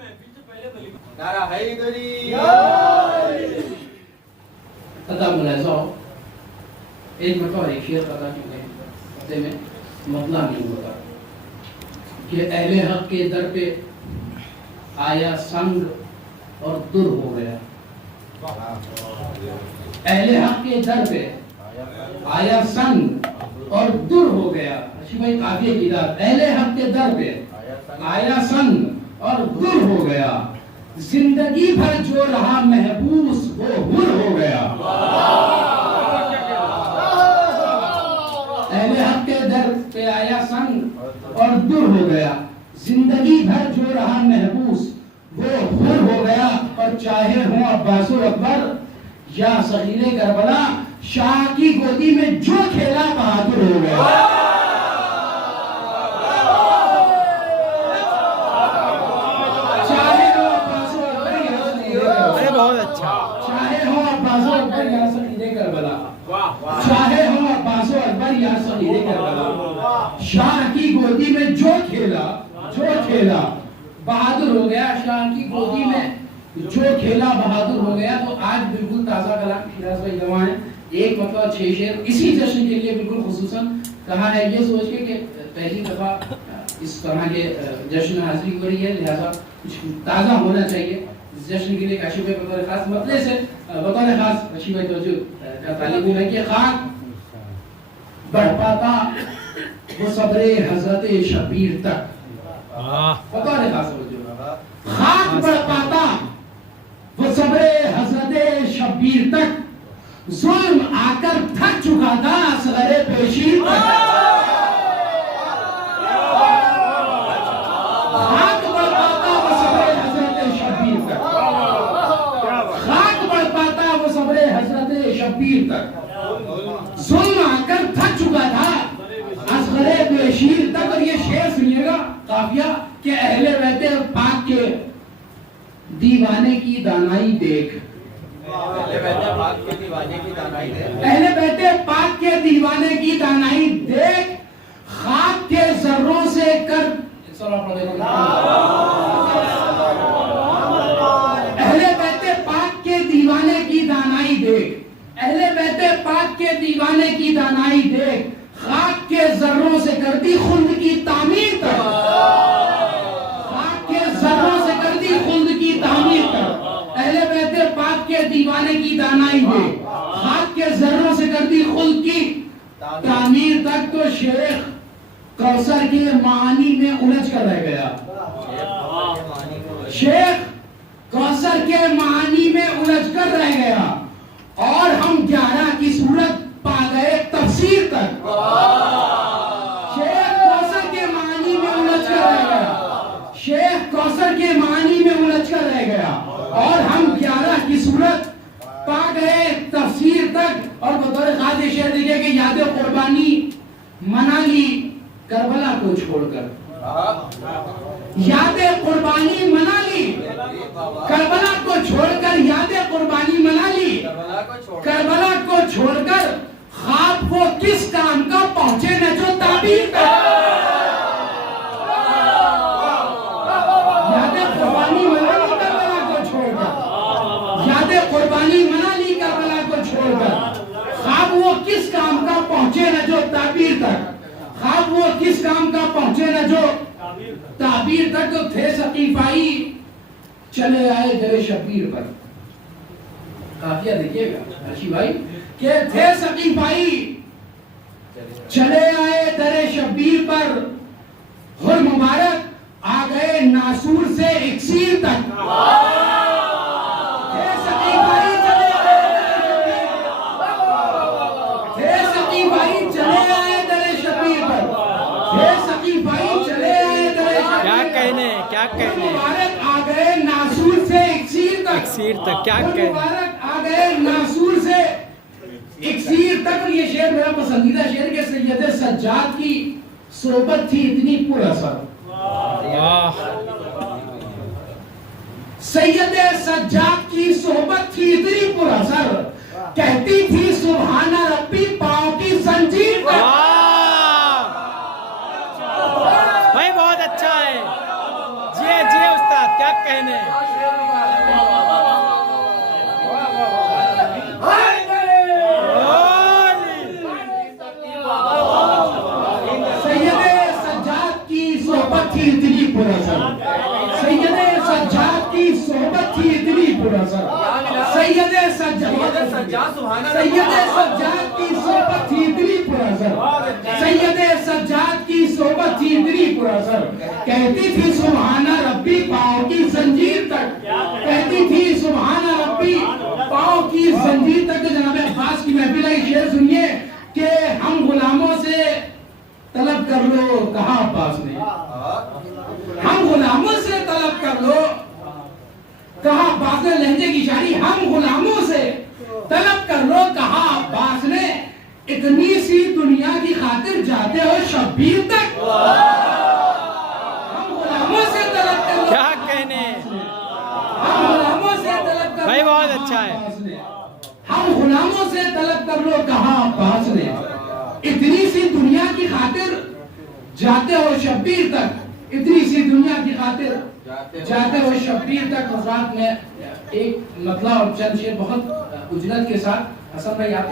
نعرہ حیدری خطاب ملاحظہ ہو ایک مرتبہ ایک شعر پتا چکے ہفتے میں مطلع نہیں ہوتا کہ اہل حق کے در پہ آیا سنگ اور در ہو گیا. اہل حق کے در پہ آیا سنگ اور در ہو گیا. اچھی بھائی قافیے کی داد اہل حق کے در پہ آیا سنگ اور در ہو گیا. زندگی بھر جو رہا محبوس وہ ہر ہو گیا. اہل حق کے در پہ آیا سنگ اور در ہو گیا. زندگی بھر جو رہا محبوس وہ ہر ہو گیا. اور چاہے ہوں عباس و اکبر یا صغیر کربلا شاہ کی گودی میں جو کھیلا بہادر ہو گیا. بہت اچھا. چاہے ہوں عباس و اکبر یا صغیر کربلا چاہے ہوں عباس و اکبر یا صغیر کربلا شاہ کی گودی میں جو کھیلا بہادر ہو گیا. شاہ کی گودی میں جو کھیلا بہادر ہو گیا. تو آج بالکل تازہ کلام شیراز بھائی جمع ہے. ایک مطلب 6 شعر اسی جشن کے لیے بالکل خصوصاً کہا ہے. یہ سوچ کے کہ پہلی دفعہ اس طرح کے جشن حاضری ہو رہی ہے لہذا کچھ تازہ ہونا چاہیے. اس جشن کے لیے کاشف بھائی بطور خاص مطلع سے بطور خاص کاشف بھائی توجہ کا طالب ہے کہ خاک بڑھ پاتا وہ صبر حضرت شبیر تک. بطور خاص خاک بڑھ پاتا وہ صبر حضرت شبیر تک. ظلم آ کر تھک چکا تھا اصغر پیشیر تک. خاک بڑھ پاتا وہ صبر حضرت شبیر تک. خاک بڑھ پاتا وہ صبر حضرت شبیر تک. ظلم آ کر تھک چکا تھا اصغر پیشیر تک. اور یہ شعر سنیے گا قافیہ کہ اہل بیت پاک کے دیوانے کی دانائی دیکھ. اہل بیت پاک کے دیوانے کی دانائی دیکھ. خاک کے ذروں سے کر اہل بیت پاک کے دیوانے کی دانائی دیکھ. اہل بیت پاک کے دیوانے کی دانائی دیکھ. خاک کے ذروں سے کرتی خلد کی تعمیر تک. خاک کے ذروں سے کرتی خلد کی تعمیر تک. اہل بیت پاک کے دیوانے کی دانائی دیکھ. خاک کے ذروں سے کرتی خلد کی تعمیر تک. تو شیخ کوثر کے معانی میں الجھ کر رہ گیا. شیخ کوثر کے معانی میں الجھ کر رہ گیا. اور ہم 11 کی صورت پا گئے تفسیر تک. شیخ کوثر کے معانی میں الجھ کر رہ گیا. شیخ کوثر کے معانی میں الجھ کر رہ گیا. اور ہم 11 کی صورت پا گئے تفسیر تک. اور بطور خاص یہ شعر دیکھیں کہ یاد قربانی منا لی کربلا کو چھوڑ کر. یاد قربانی منا لی کربلا کو چھوڑ کر. یاد قربانی منا لی کربلا کو چھوڑ کر. خواب وہ کس کام کا پہنچے نہ جو تعبیر کر. یاد قربانی منا لی کربلا کو چھوڑ کر. یاد قربانی منا لی کربلا کو چھوڑ کر. خواب وہ کس کام کا پہنچے نہ جو تعبیر تک. خواب وہ کس کام کا پہنچے نہ جو تعبیر تک. تو تھے ثقیفائی چلے آئے در شبیر پر. قافیہ دیکھیے گا ارشی بھائی کہ تھے ثقیفائی چلے آئے در شبیر پر. ہر مبارک آ گئے ناسور سے اکسیر تک. تھے ثقیفائی چلے آئے در شبیر پر. تھے ثقیفائی چلے آئے در شبیر. کیا کہنے مبارک آ گئے ناسور سے اکسیر تک. کیا کہنے مبارک آ گئے ناسور سے اکسیر تک. یہ شعر میرا پسندیدہ شعر کہ سید سجاد کی صحبت تھی اتنی پر اثر. سید سجاد کی صحبت تھی اتنی پر اثر. کہتی تھی سبحان ربی پاؤں کی زنجیر پر. بھائی بہت اچھا ہے. جی استاد کیا کہیں. سید سجاد کی صحبت تھی اتنی پراثر، سید سجاد کی صحبت تھی اتنی پراثر، کہتی تھی سبحان ربی پاؤں کی زنجیر تک، کہتی تھی سبحان ربی پاؤں کی زنجیر تک۔ جناب عباس کی محفل ہے، شعر سنیے کہ ہم غلاموں سے طلب کر لو کہا عباس نے، ہم غلاموں سے طلب کر لو کہا عباس نے، لہجے کی شاعری، ہم غلاموں سے طلب کر لو کہا عباس نے، اتنی سی دنیا کی خاطر جاتے ہو شبیر تک، ہم غلاموں سے طلب کر لو کیا کہنے، ہم غلاموں سے طلب کر لو بھائی بہت کہا اچھا ہے۔ عباس نے، ہم غلاموں سے طلب کر لو کہا عباس نے، اتنی سی دنیا کی خاطر جاتے ہو شبیر تک، اتنی سی دنیا کی خاطر جاتے ہو شبیر تک۔ حضرات میں ایک مطلب اور چند شعر بہت اجلت کے ساتھ حسن بھائی آپ